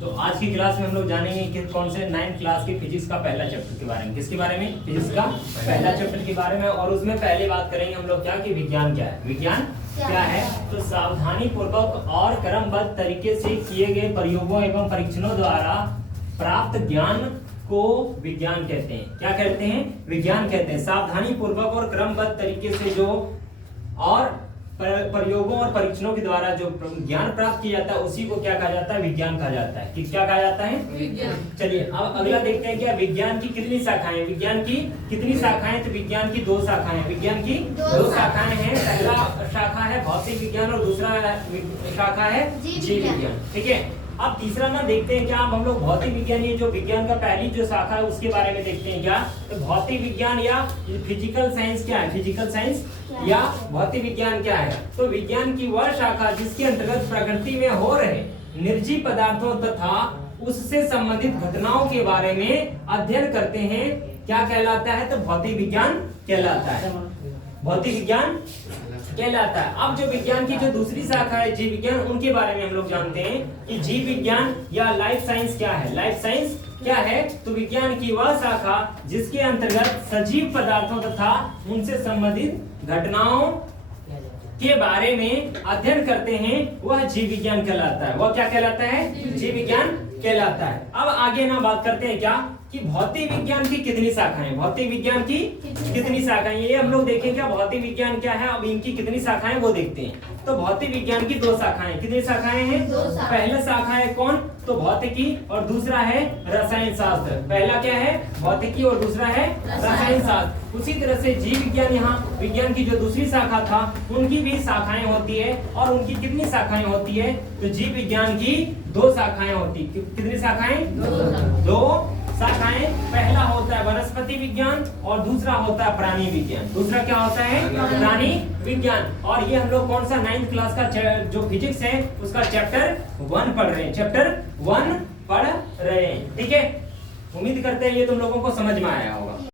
तो आज की क्लास में हम लोग जानेंगे कि कौन से 9th क्लास की फिजिक्स का पहला चैप्टर के बारे में। किसके बारे में? फिजिक्स का पहला चैप्टर के बारे में। और उसमें पहले बात करेंगे हम लोग क्या कि विज्ञान क्या है। विज्ञान क्या है? तो सावधानी पूर्वक और क्रमबद्ध तरीके से किए गए प्रयोगों एवं परीक्षणों द्वारा प्राप्त ज्ञान को विज्ञान कहते हैं। क्या कहते हैं? विज्ञान कहते हैं। सावधानी पूर्वक और क्रमबद्ध तरीके से जो और प्रयोगों और परीक्षणों के द्वारा जो ज्ञान प्राप्त किया जाता है उसी को क्या कहा जाता है? विज्ञान कहा जाता है। कि क्या कहा जाता है? विज्ञान। चलिए अब अगला देखते हैं क्या विज्ञान की कितनी शाखाएं। विज्ञान की कितनी शाखाएं? तो विज्ञान की 2 शाखाएं। विज्ञान की 2 शाखाएं हैं। पहला शाखा है भौतिक विज्ञान और दूसरा शाखा है जीव विज्ञान। ठीक है। अब तीसरा ना देखते हैं क्या हम लोग भौतिक विज्ञान, ये जो विज्ञान का पहली जो शाखा है उसके बारे में देखते हैं क्या। तो भौतिक विज्ञान या फिजिकल साइंस क्या है? फिजिकल साइंस या भौतिक विज्ञान क्या है? तो विज्ञान की वह शाखा जिसके अंतर्गत प्रकृति में हो रहे निर्जीव पदार्थों तथा उससे संबंधित घटनाओं के बारे में अध्ययन करते हैं, क्या कहलाता है? तो भौतिक विज्ञान कहलाता है। भौतिक विज्ञान कहलाता है। अब जो विज्ञान की जो दूसरी शाखा है जीव विज्ञान, उनके बारे में हम लोग जानते हैं कि जीव विज्ञान या लाइफ साइंस क्या है। लाइफ साइंस क्या है? तो विज्ञान की वह शाखा जिसके अंतर्गत सजीव पदार्थों तथा उनसे संबंधित घटनाओं के बारे में अध्ययन करते हैं, वह जीव विज्ञान कहलाता है। वह क्या कहलाता है? जीव विज्ञान कहलाता है। अब आगे ना बात करते हैं क्या कि भौतिक विज्ञान की कितनी शाखाएं। भौतिक विज्ञान की कितनी शाखाएं, ये हम लोग देखें क्या भौतिक विज्ञान क्या है। अब इनकी कितनी शाखाएं वो देखते हैं। तो भौतिक विज्ञान की 2 शाखाएं। कितनी शाखाएं हैं? 2 शाखाएं। पहला शाखा है कौन? तो भौतिकी और दूसरा है रसायन शास्त्र। पहला क्या है? भौतिकी और दूसरा है रसायन शास्त्र। उसी तरह से जीव विज्ञान, यहाँ विज्ञान की जो दूसरी शाखा था उनकी भी शाखाएं होती है। और उनकी कितनी शाखाएं होती है? तो जीव विज्ञान की 2 शाखाएं होती। कितनी शाखाएं? 2 शाखाएं। पहला होता है वनस्पति विज्ञान और दूसरा होता है प्राणी विज्ञान। दूसरा क्या होता है? प्राणी विज्ञान। और ये हम लोग कौन सा 9th क्लास का जो फिजिक्स है उसका चैप्टर 1 पढ़ रहे हैं। चैप्टर 1 पढ़ रहे हैं। ठीक है। उम्मीद करते हैं ये तुम लोगों को समझ में आया होगा।